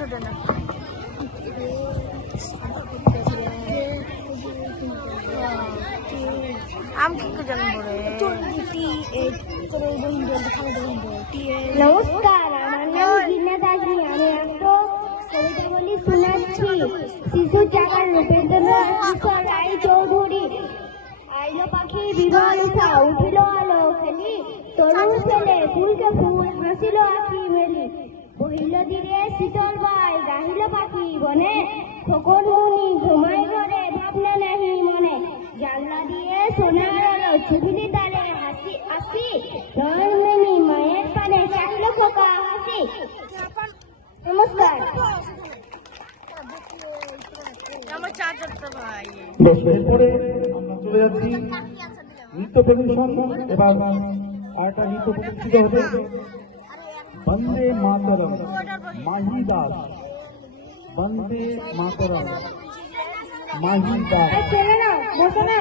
Student আম কি করে জানবো রে নমস্কার, আমার নাম গিনা দাসী। আমি একটা কবিতা বলি শোনাচ্ছি। শিশু চাকার রূপেন্দ্রনাথ কিশোর রায় চৌধুরী। আইলো পাখি বিবাহ উষা, উঠিল আলো খেলি, তরুণ ছেলে ফুলকে ফুল, হাসিল আখি মেলি। বহিল ধীরে শীতল বাই, গাহিল পাখি বনে, খোকন মুনি ঘুমাই ঘরে, ভাবনা নাহি মনে। জানলা দিয়ে সোনার আলো, ছুবিলি তালে হাসি আসি, রণমণি মায়ের পানে চাইল খোকা হাসি। নমস্কার। আমার চার্জারটা ভাই 10 মিনিট পরে আমরা চলে যাচ্ছি নৃত্য পরিবেশন। এবার আরেকটা নৃত্য প্রদর্শিত হবে বন্দে মাতরম, মাহি দাস। বন্দে মাতরম, মাহি দাস। ছেড়ে নাও, বসো না।